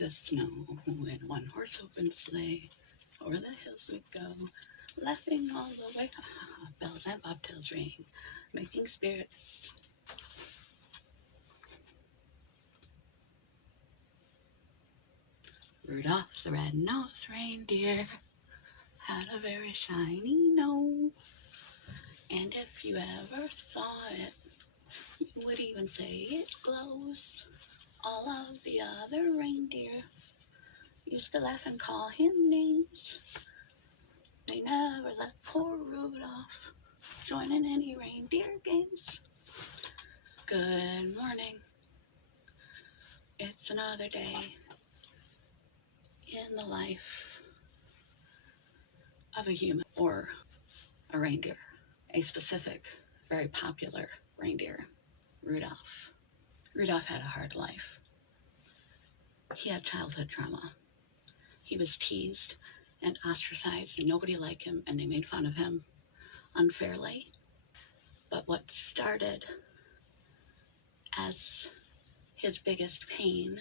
the snow in one horse open sleigh. Over the hills we go, laughing all the way. Ha, ha, ha. Bells and bobtails ring, making spirits. Rudolph the red-nosed reindeer had a very shiny nose, and if you ever saw it, you would even say it glows. All of the other reindeer used to laugh and call him names. They never let poor Rudolph join in any reindeer games. Good morning. It's another day in the life of a human or a reindeer, a specific, very popular reindeer, Rudolph. Rudolph had a hard life. He had childhood trauma. He was teased and ostracized, and nobody liked him, and they made fun of him unfairly. But what started as his biggest pain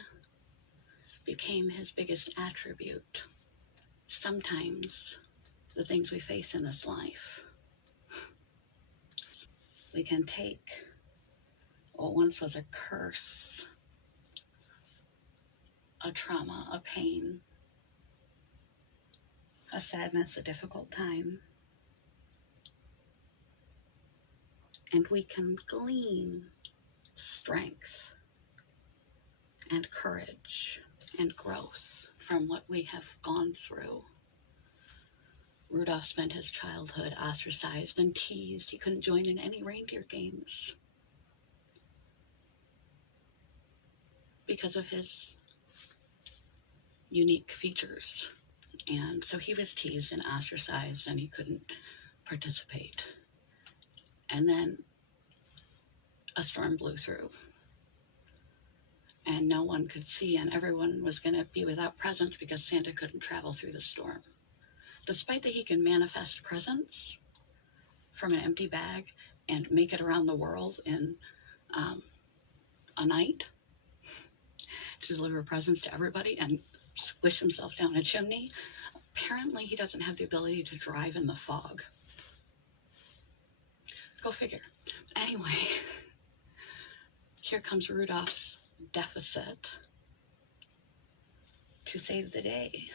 became his biggest attribute. Sometimes the things we face in this life, we can take what once was a curse, a trauma, a pain, a sadness, a difficult time, and we can glean strength and courage and growth from what we have gone through. Rudolph spent his childhood ostracized and teased. He couldn't join in any reindeer games because of his unique features. And so he was teased and ostracized, and he couldn't participate. And then a storm blew through, and no one could see, and everyone was going to be without presents because Santa couldn't travel through the storm. Despite that he can manifest presents from an empty bag and make it around the world in a night to deliver presents to everybody and squish himself down a chimney, apparently he doesn't have the ability to drive in the fog. Go figure. Anyway, here comes Rudolph's deficit to save the day.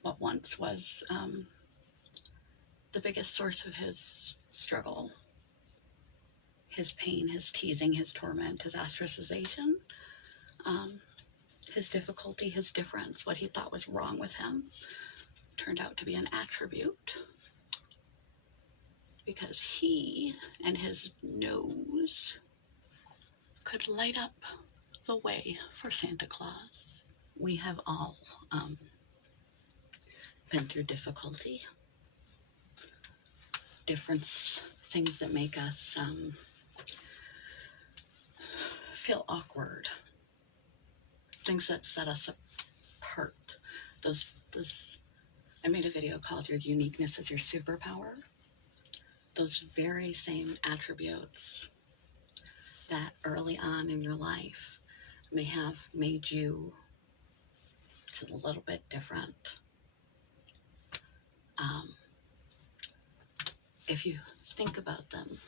What once was the biggest source of his struggle, his pain, his teasing, his torment, his ostracization, his difficulty, his difference, what he thought was wrong with him, turned out to be an attribute, because he and his nose could light up the way for Santa Claus. We have all been through difficulty, things that make us feel awkward, things that set us apart. I made a video called Your Uniqueness is Your Superpower. Those very same attributes that early on in your life may have made you just a little bit different. If you think about them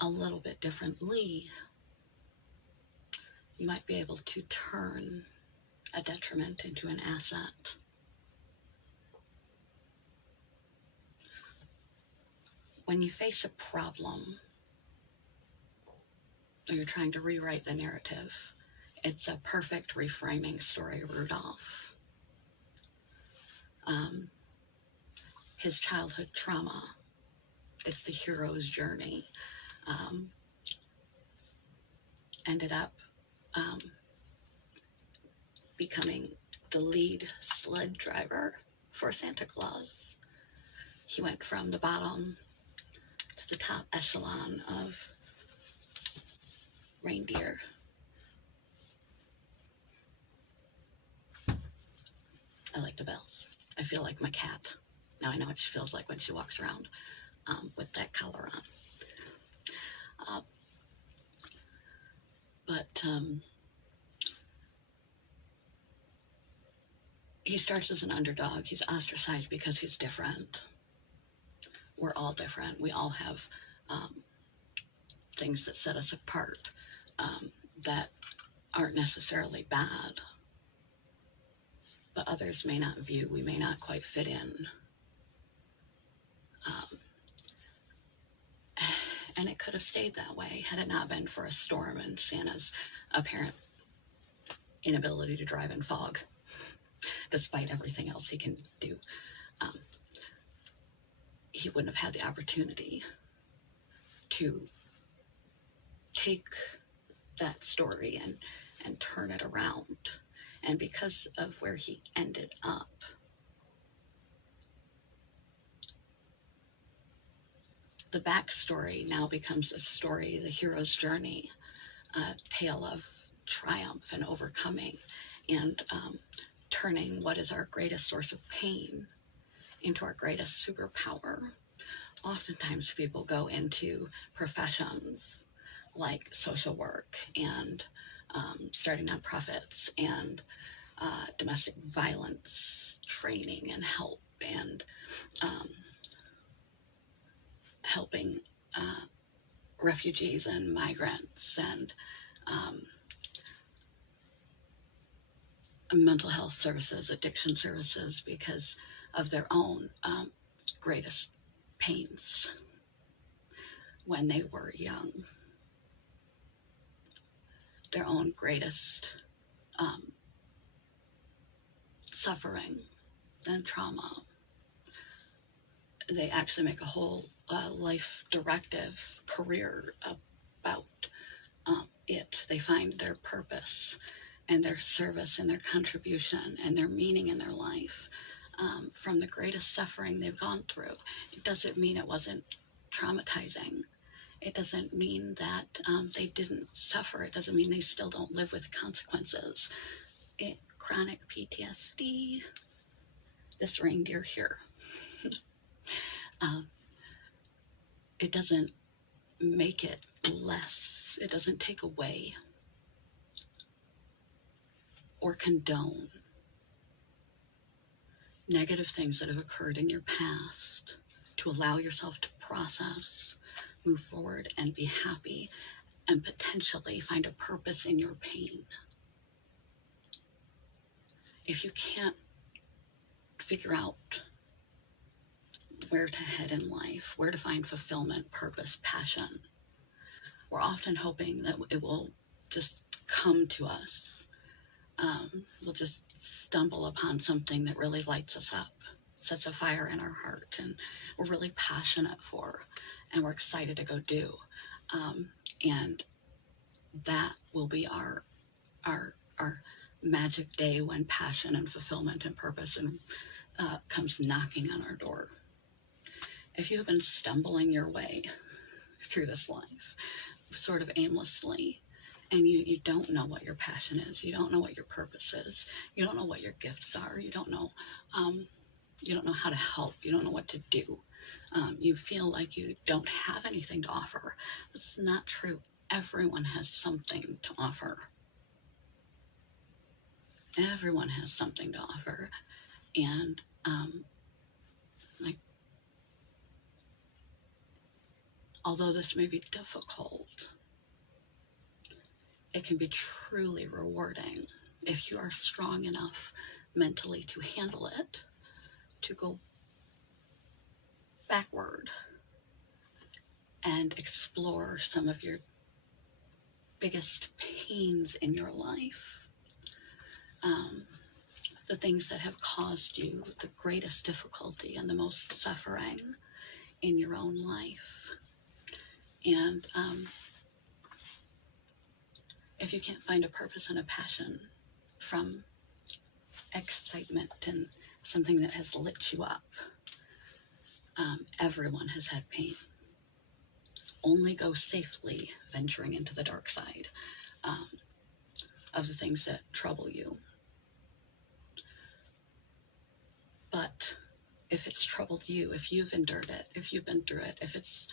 a little bit differently, you might be able to turn a detriment into an asset. When you face a problem, or you're trying to rewrite the narrative, it's a perfect reframing story, Rudolph. His childhood trauma, it's the hero's journey, ended up becoming the lead sled driver for Santa Claus. He went from the bottom to the top echelon of reindeer. I like the bells. I feel like my cat. Now I know what she feels like when she walks around with that collar on. But he starts as an underdog. He's ostracized because he's different. We're all different. We all have things that set us apart that aren't necessarily bad, but others may not view. We may not quite fit in. And it could have stayed that way had it not been for a storm and Santa's apparent inability to drive in fog, despite everything else he can do. He wouldn't have had the opportunity to take that story and turn it around. And because of where he ended up, the backstory now becomes a story, the hero's journey, a tale of triumph and overcoming, and turning what is our greatest source of pain into our greatest superpower. Oftentimes people go into professions like social work and starting nonprofits and domestic violence training and help and helping refugees and migrants and mental health services, addiction services, because of their own greatest pains when they were young, their own greatest suffering and trauma. They actually make a whole life directive career about it. They find their purpose and their service and their contribution and their meaning in their life from the greatest suffering they've gone through. It doesn't mean it wasn't traumatizing. It doesn't mean that they didn't suffer. It doesn't mean they still don't live with consequences. Chronic PTSD, this reindeer here. It doesn't make it less. It doesn't take away or condone negative things that have occurred in your past to allow yourself to process, move forward, and be happy, and potentially find a purpose in your pain. If you can't figure out where to head in life, where to find fulfillment, purpose, passion, we're often hoping that it will just come to us. We'll just stumble upon something that really lights us up, sets a fire in our heart, and we're really passionate for, and we're excited to go do. And that will be our magic day when passion and fulfillment and purpose and comes knocking on our door. If you have been stumbling your way through this life, sort of aimlessly, and you don't know what your passion is, you don't know what your purpose is, you don't know what your gifts are, you don't know how to help, you don't know what to do, you feel like you don't have anything to offer. That's not true. Everyone has something to offer. Everyone has something to offer. And although this may be difficult, it can be truly rewarding if you are strong enough mentally to handle it, to go backward and explore some of your biggest pains in your life, the things that have caused you the greatest difficulty and the most suffering in your own life. And if you can't find a purpose and a passion from excitement and something that has lit you up, everyone has had pain. Only go safely venturing into the dark side of the things that trouble you. But if it's troubled you, if you've endured it, if you've been through it, if it's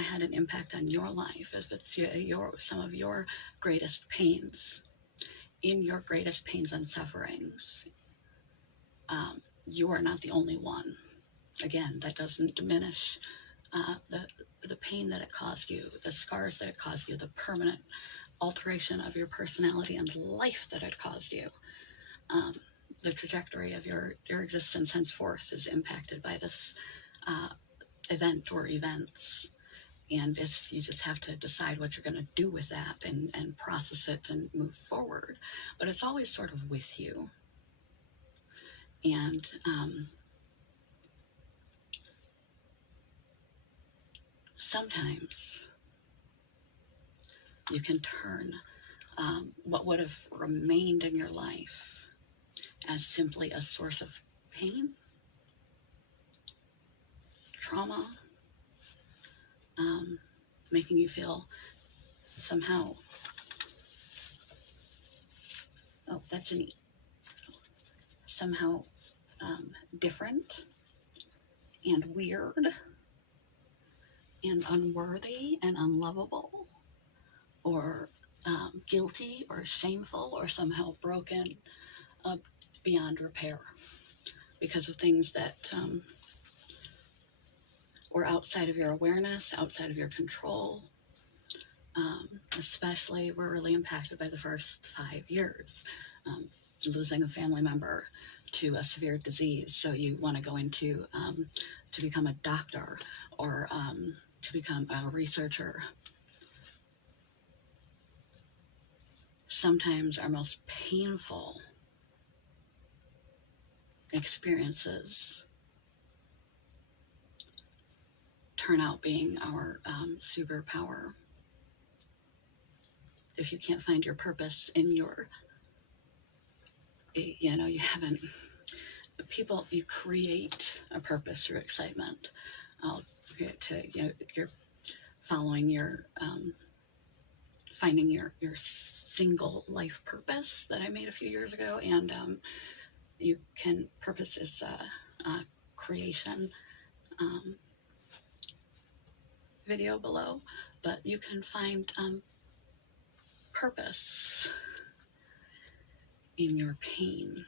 had an impact on your life, if it's some of your greatest pains, in your greatest pains and sufferings, you are not the only one. Again, that doesn't diminish the pain that it caused you, the scars that it caused you, the permanent alteration of your personality and life that it caused you. The trajectory of your existence henceforth is impacted by this event or events. And you just have to decide what you're going to do with that and process it and move forward. But it's always sort of with you. And sometimes you can turn what would have remained in your life as simply a source of pain, trauma, making you feel somehow, oh, that's an E, somehow different and weird and unworthy and unlovable, or guilty or shameful, or somehow broken beyond repair because of things that were outside of your awareness, outside of your control. Especially, we're really impacted by the first 5 years, losing a family member to a severe disease. So you want to go into to become a doctor, or to become a researcher. Sometimes our most painful experiences turn out being our superpower. If you can't find your purpose in your, you haven't, you create a purpose through excitement. You're following finding your single life purpose that I made a few years ago, and purpose is creation video below, but you can find purpose in your pain.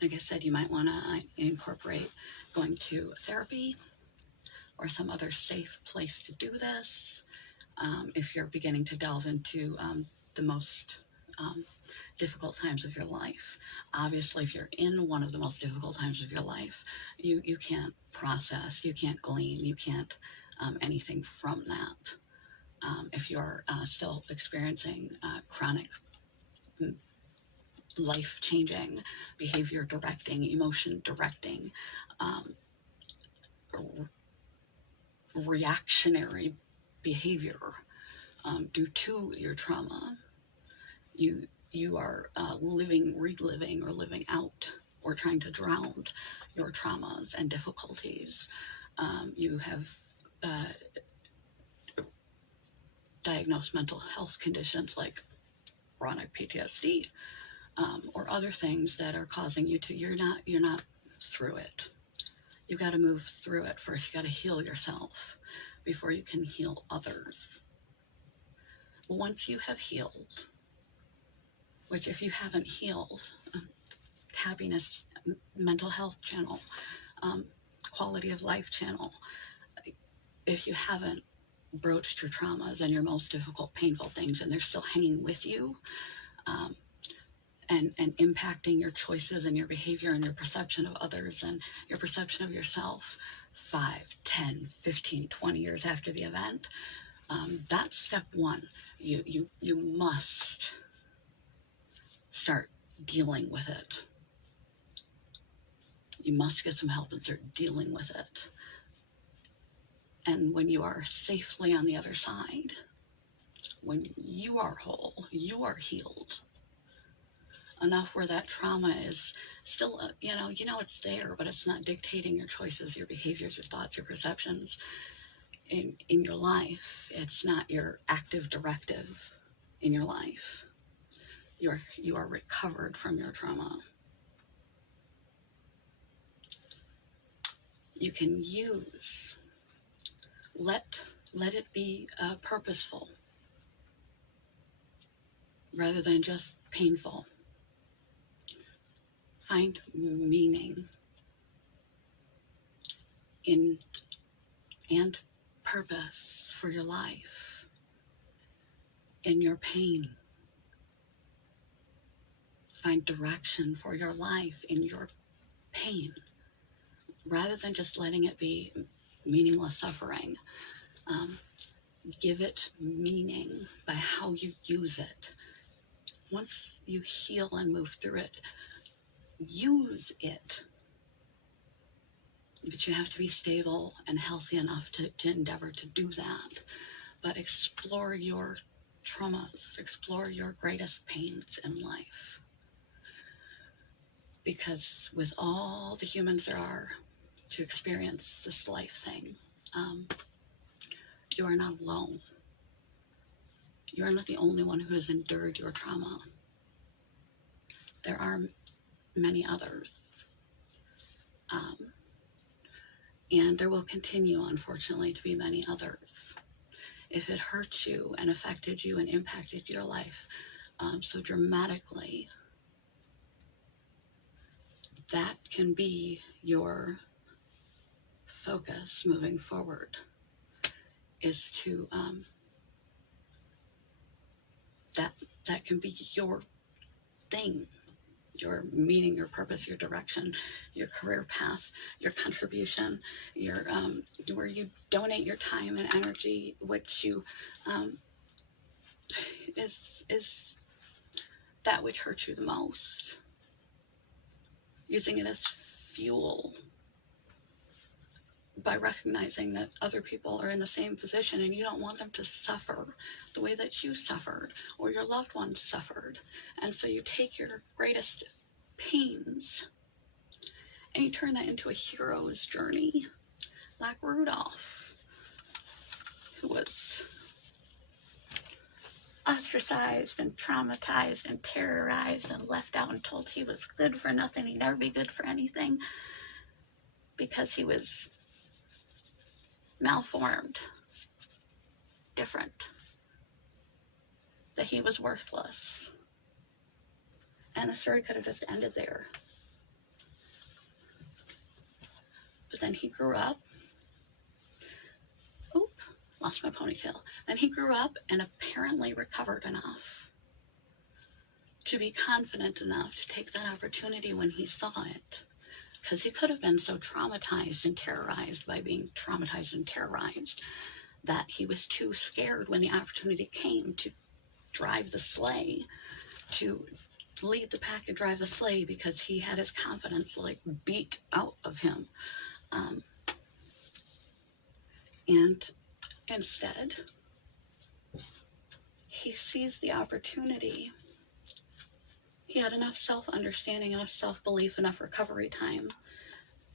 Like I said, you might want to incorporate going to therapy or some other safe place to do this. If you're beginning to delve into the most difficult times of your life. Obviously, if you're in one of the most difficult times of your life, you can't process, you can't glean, you can't anything from that. If you're still experiencing chronic life-changing behavior directing, emotion directing, reactionary behavior due to your trauma, you are reliving, or living out, or trying to drown your traumas and difficulties. You have diagnosed mental health conditions like chronic PTSD, or other things that are causing you to, you're not through it. You've got to move through it first. You got to heal yourself before you can heal others. Once you have healed, which if you haven't healed, happiness, mental health channel, quality of life channel, if you haven't broached your traumas and your most difficult, painful things, and they're still hanging with you, and impacting your choices and your behavior and your perception of others and your perception of yourself 5, 10, 15, 20 years after the event, that's step one. You must start dealing with it. You must get some help and start dealing with it. And when you are safely on the other side, when you are whole, you are healed enough where that trauma is still, it's there, but it's not dictating your choices, your behaviors, your thoughts, your perceptions in your life. It's not your active directive in your life. You are recovered from your trauma. You can use let it be purposeful rather than just painful. Find meaning in and purpose for your life in your pain. Find direction for your life in your pain rather than just letting it be meaningless suffering. Give it meaning by how you use it. Once you heal and move through it, use it. But you have to be stable and healthy enough to endeavor to do that. But explore your traumas, explore your greatest pains in life. Because with all the humans there are to experience this life thing, you are not alone. You are not the only one who has endured your trauma. There are many others. And there will continue, unfortunately, to be many others. If it hurt you and affected you and impacted your life so dramatically, that can be your focus moving forward, is to, that can be your thing, your meaning, your purpose, your direction, your career path, your contribution, your where you donate your time and energy, which you is that which hurts you the most. Using it as fuel by recognizing that other people are in the same position and you don't want them to suffer the way that you suffered or your loved ones suffered. And so you take your greatest pains and you turn that into a hero's journey, like Rudolph, who was ostracized and traumatized and terrorized and left out and told he was good for nothing, he'd never be good for anything, because he was malformed, different, that he was worthless. And the story could have just ended there. But then he grew up. Lost my ponytail. Then he grew up and apparently recovered enough to be confident enough to take that opportunity when he saw it. Because he could have been so traumatized and terrorized by being traumatized and terrorized that he was too scared when the opportunity came to drive the sleigh, to lead the pack and drive the sleigh, because he had his confidence like beat out of him. And instead, he sees the opportunity. He had enough self-understanding, enough self-belief, enough recovery time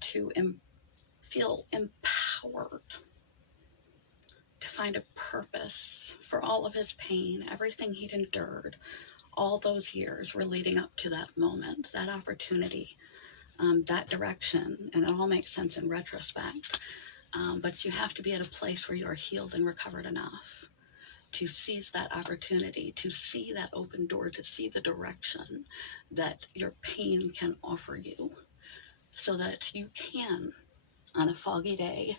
to feel empowered, to find a purpose for all of his pain, everything he'd endured. All those years were leading up to that moment, that opportunity, that direction, and it all makes sense in retrospect. But you have to be at a place where you are healed and recovered enough to seize that opportunity, to see that open door, to see the direction that your pain can offer you, so that you can, on a foggy day,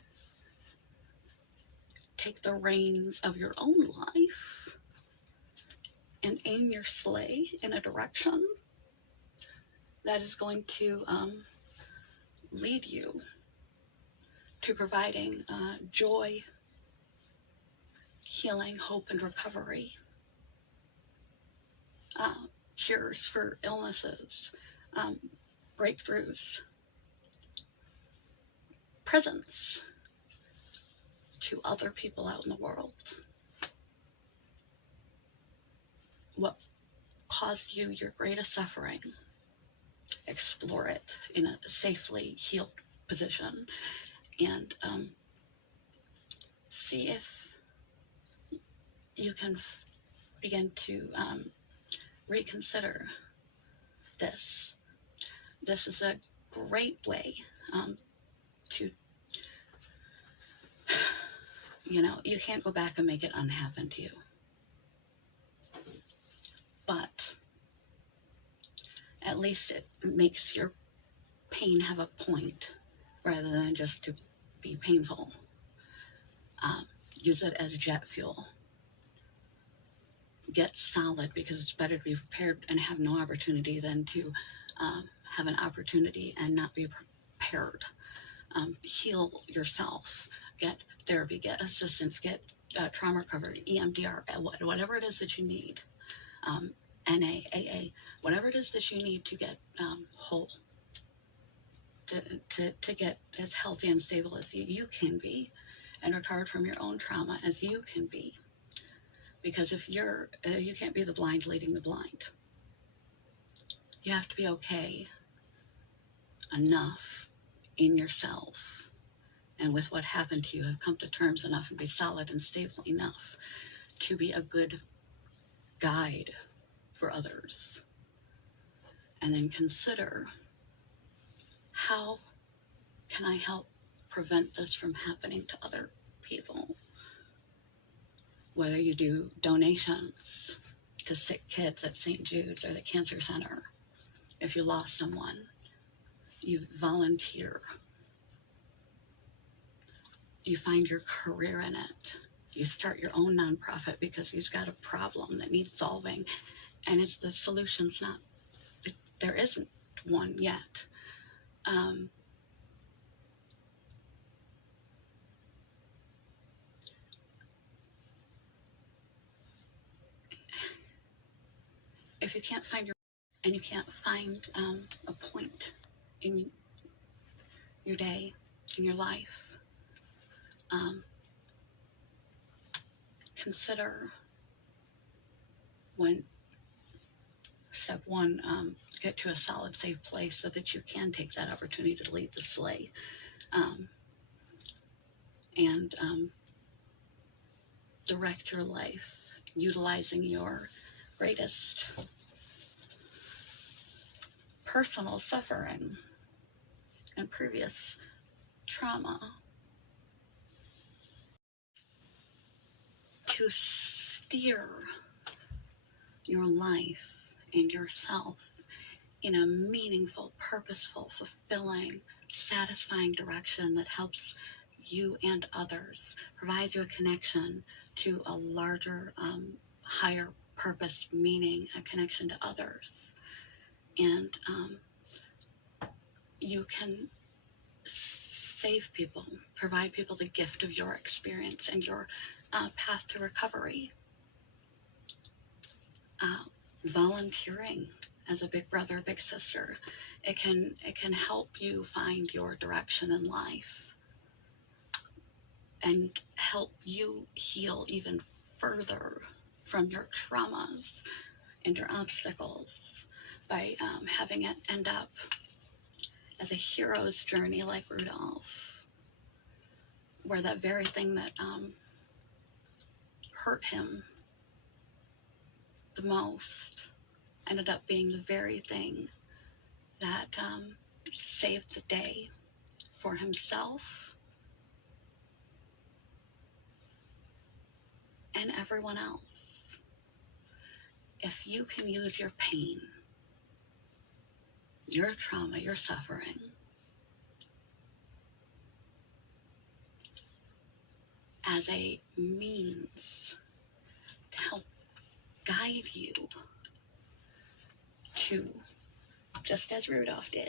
take the reins of your own life and aim your sleigh in a direction that is going to lead you to providing joy, healing, hope, and recovery, cures for illnesses, breakthroughs, presents to other people out in the world. What caused you your greatest suffering? Explore it in a safely healed position and see if you can begin to reconsider this. This is a great way to You know, you can't go back and make it unhappen to you. But at least it makes your pain have a point rather than just to be painful. Use it as jet fuel. Get solid, because it's better to be prepared and have no opportunity than to have an opportunity and not be prepared. Heal yourself. Get therapy, get assistance, get trauma recovery, EMDR, whatever it is that you need. NA, AA, whatever it is that you need to get whole, to get as healthy and stable as you can be, and recovered from your own trauma as you can be. Because if you can't be the blind leading the blind. You have to be okay enough in yourself and with what happened to you, have come to terms enough and be solid and stable enough to be a good guide for others. And then consider, how can I help prevent this from happening to other people? Whether you do donations to sick kids at St. Jude's or the Cancer Center, if you lost someone, you volunteer. You find your career in it. You start your own nonprofit because you've got a problem that needs solving, and it's the solution's not, there isn't one yet. If you can't find and you can't find a point in your day, in your life, consider, when step one, get to a solid, safe place so that you can take that opportunity to lead the sleigh, and direct your life, utilizing your greatest personal suffering and previous trauma to steer your life and yourself in a meaningful, purposeful, fulfilling, satisfying direction that helps you and others, provides you a connection to a larger, higher purpose, meaning, a connection to others. And you can save people, provide people the gift of your experience and your path to recovery. Volunteering as a big brother, big sister, it can help you find your direction in life and help you heal even further from your traumas and your obstacles by having it end up as a hero's journey like Rudolph, where that very thing that hurt him the most ended up being the very thing that saved the day for himself and everyone else. If you can use your pain, your trauma, your suffering as a means to help guide you to, just as Rudolph did,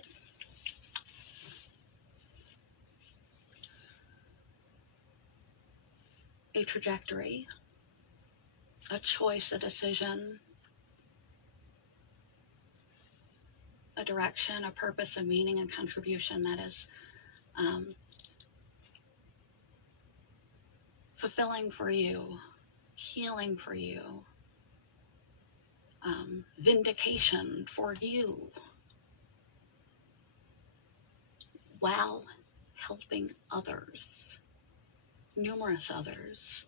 a trajectory, a choice, a decision, a direction, a purpose, a meaning, and contribution that is fulfilling for you, healing for you, vindication for you, while helping others, numerous others,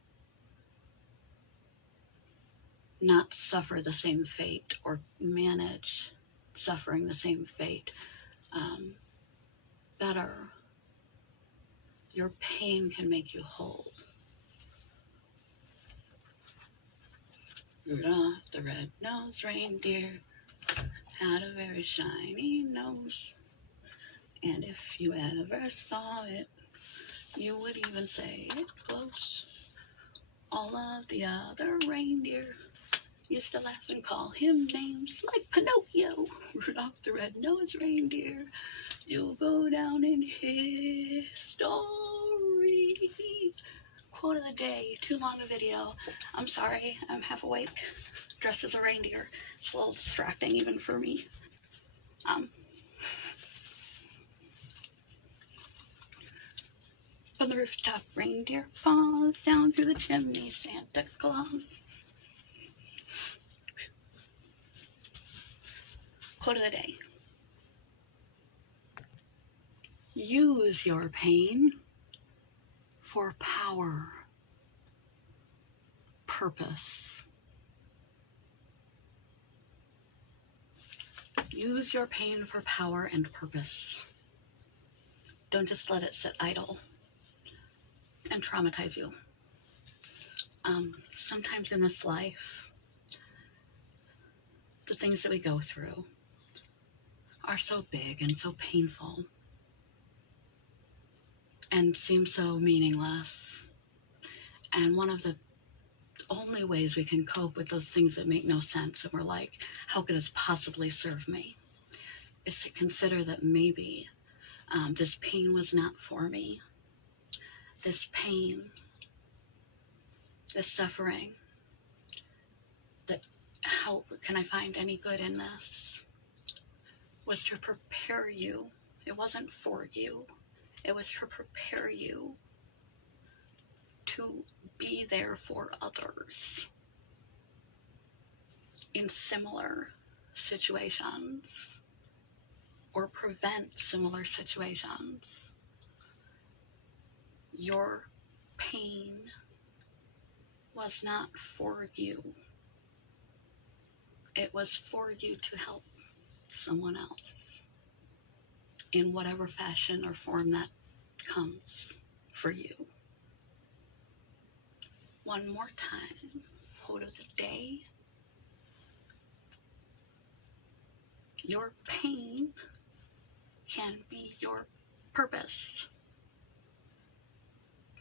not suffer the same fate or manage suffering the same fate better. Your pain can make you whole. Rudolph the red-nosed reindeer had a very shiny nose, and if you ever saw it, you would even say it close. All of the other reindeer used to laugh and call him names like Pinocchio, Rudolph the red-nosed reindeer. You'll go down in history. Quote of the day. Too long a video. I'm sorry. I'm half awake. Dressed as a reindeer. It's a little distracting even for me. From the rooftop, reindeer falls down through the chimney, Santa Claus. Quote of the day. Use your pain for power, purpose. Use your pain for power and purpose. Don't just let it sit idle and traumatize you. Sometimes in this life, the things that we go through are so big and so painful and seem so meaningless. And one of the only ways we can cope with those things that make no sense, and we're like, how could this possibly serve me, is to consider that maybe this pain was not for me. This pain, this suffering, that how can I find any good in this, was to prepare you. It wasn't for you. It was to prepare you to be there for others in similar situations or prevent similar situations. Your pain was not for you. It was for you to help someone else in whatever fashion or form that comes for you. One more time, quote of the day. Your pain can be your purpose.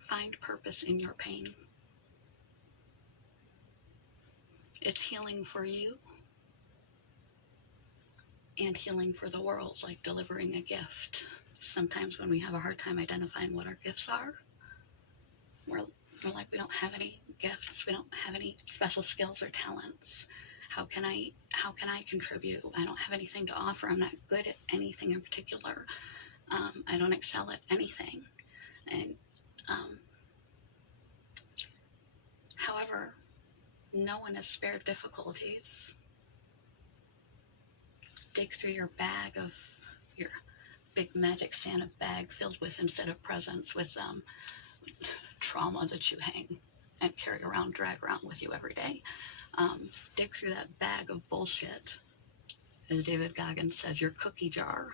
Find purpose in your pain. It's healing for you and healing for the world, like delivering a gift. Sometimes when we have a hard time identifying what our gifts are, we're like, we don't have any gifts, we don't have any special skills or talents. How can I contribute? I don't have anything to offer. I'm not good at anything in particular. I don't excel at anything. And however, no one is spared difficulties. Dig through your bag of your big magic Santa bag filled with, instead of presents, with trauma that you hang and carry around, drag around with you every day. Dig through that bag of bullshit, as David Goggins says, your cookie jar,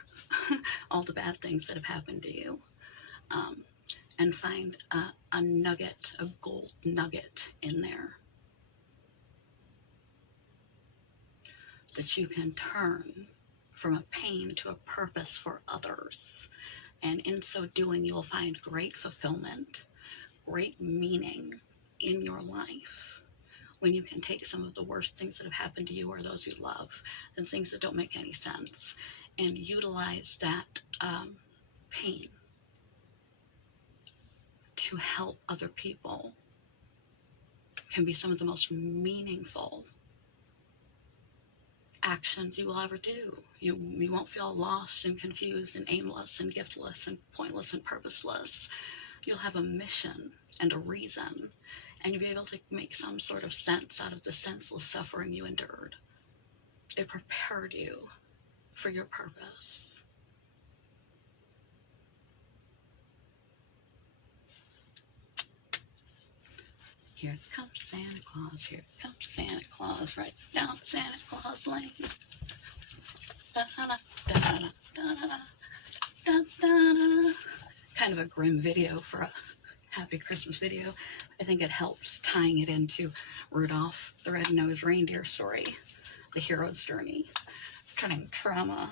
all the bad things that have happened to you, and find a nugget, a gold nugget in there that you can turn from a pain to a purpose for others. And in so doing, you will find great fulfillment, great meaning in your life when you can take some of the worst things that have happened to you or those you love and things that don't make any sense and utilize that pain to help other people. Can be some of the most meaningful actions you will ever do. You won't feel lost and confused and aimless and giftless and pointless and purposeless. You'll have a mission and a reason, and you'll be able to make some sort of sense out of the senseless suffering you endured. It prepared you for your purpose. Here comes Santa Claus, here comes Santa Claus, right down Santa Claus Lane. Kind of a grim video for a Happy Christmas video. I think it helps tying it into Rudolph the Red-Nosed Reindeer story, the hero's journey, turning trauma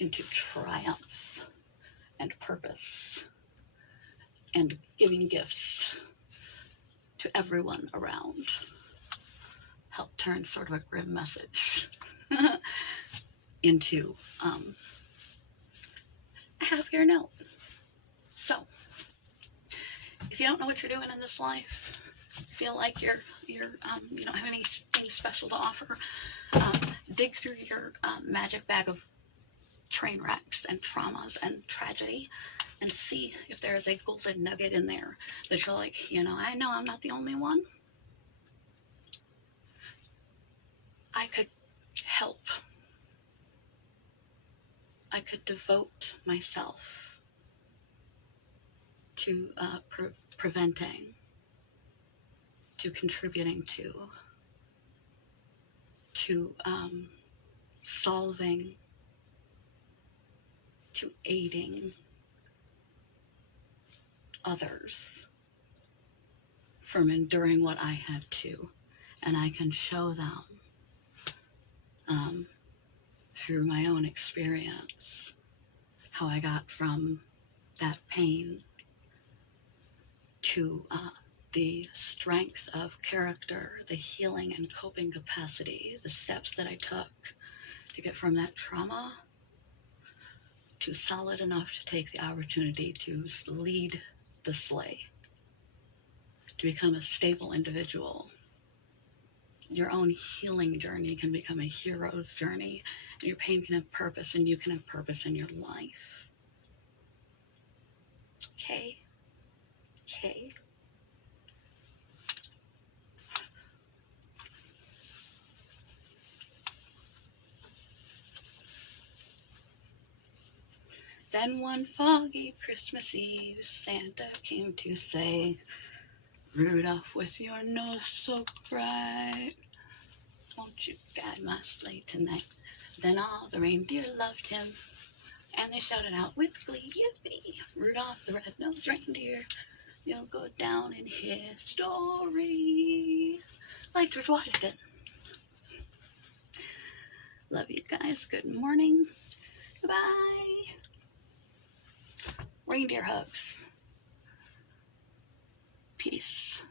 into triumph and purpose, and giving gifts to everyone around. Help turn sort of a grim message into a happier note. So, if you don't know what you're doing in this life, feel like you don't have anything special to offer, dig through your magic bag of train wrecks and traumas and tragedy and see if there is a golden nugget in there that you're like, I know I'm not the only one. I could help. I could devote myself to preventing, to contributing to solving, to aiding others from enduring what I had to. And I can show them through my own experience how I got from that pain to the strength of character, the healing and coping capacity, the steps that I took to get from that trauma to solid enough to take the opportunity to lead the sleigh, to become a stable individual. Your own healing journey can become a hero's journey, and your pain can have purpose, and you can have purpose in your life. Okay? Okay? Then one foggy Christmas Eve, Santa came to say, Rudolph, with your nose so bright, won't you guide my sleigh tonight? Then all the reindeer loved him, and they shouted out with glee, yippee! Rudolph the red-nosed reindeer, you'll go down in history. Like George Washington. Love you guys. Good morning. Goodbye. Reindeer hugs. Peace.